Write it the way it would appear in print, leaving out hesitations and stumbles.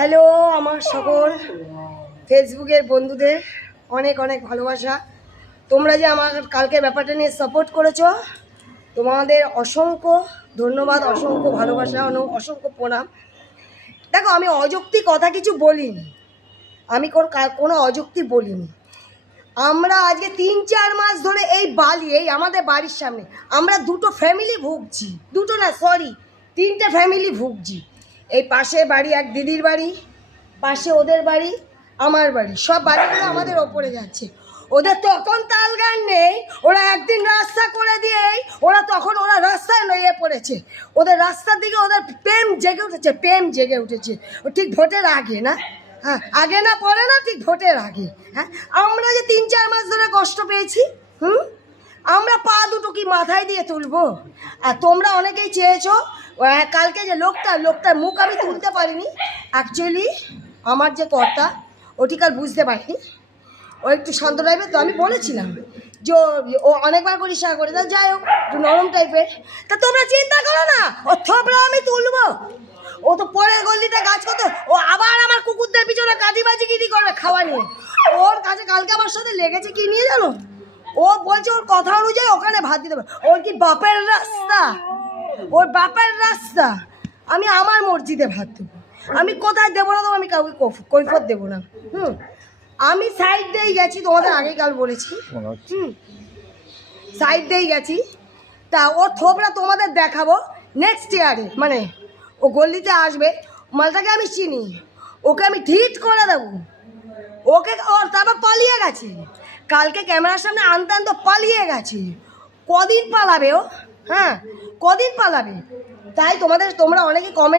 Hello আমার সকল ফেসবুকের বন্ধুদের অনেক অনেক ভালোবাসা। তোমরা যে আমার কালকে ব্যাপারটা নিয়ে সাপোর্ট করেছো, তোমাদের অসংখ্য ধন্যবাদ, অসংখ্য ভালোবাসা, অসংখ্য প্রণাম। দেখো, আমি অযৌক্তিক কথা কিছু বলিনি, আমি কোনো অযৌক্তিক বলিনি। আমরা আজকে 3-4 মাস ধরে এই আমাদের বাড়ির সামনে আমরা দুটো ফ্যামিলি ভুগছি, দুটো না সরি 3টে ফ্যামিলি ভুগছি। এই পাশে বাড়ি এক দিদির বাড়ি, পাশে ওদের বাড়ি, আমার বাড়ি, সব বাড়িগুলো আমাদের ওপরে যাচ্ছে। ওদের তখন তালগান নেই, ওরা একদিন রাস্তা করে দিয়েই ওরা রাস্তায় লইয়ে পড়েছে। ওদের রাস্তার দিকে ওদের প্রেম জেগে উঠেছে ঠিক ভোটের আগে না, হ্যাঁ আগে না পরে না, ঠিক ভোটের আগে। হ্যাঁ, আমরা যে 3-4 মাস ধরে কষ্ট পেয়েছি, আমরা পা দুটো কি মাথায় দিয়ে তুলবো? আর তোমরা অনেকেই চেয়েছো, কালকে যে লোকটার মুখ আমি তুলতে পারিনি। অ্যাকচুয়ালি আমার যে কর্তা ওটি কাল বুঝতে পারিনি, ও একটু শান্ত টাইপের, তো আমি বলেছিলাম যে ও অনেকবার পরিষ্কার করে তা যাই হোক একটু নরম টাইপের। তা তোমরা চিন্তা করো না, ও থোবড়া আমি তুলবো। ও তো পরের গল্লিতে কাজ করতো, ও আবার আমার কুকুরদের পিছনে কাজিবাজিগিরি করবে খাওয়া নিয়ে। ওর কাছে কালকে আমার সাথে লেগেছে কি নিয়ে জানো? ও বলছে ওর কথা অনুযায়ী ওখানে ভাত দিতে হবে। ওর কি বাপের রাস্তা? ওর বাপের রাস্তা। আমি আমার মসজিদে ভাত দেবো, আমি কোথায় দেবো না দেবো আমি কাউকে কৈফত দেবো না। আমি সাইড দিয়েই গেছি, তোমাদের আগেই কাল বলেছি। সাইড দিয়েই গেছি। তা ওর থোবরা তোমাদের দেখাবো নেক্সট ইয়ারে, মানে ও গল্লিতে আসবে, মালটাকে আমি চিনি, ওকে আমি ঠিক করে দেবো। ওকে ওর তারপর পালিয়ে গেছে, কালকে ক্যামেরার সামনে আনতে পালিয়ে গেছে। কদিন পালাবে ও? হ্যাঁ কদিন পালাবে? তাই তোমরা অনেকে কমেন্ট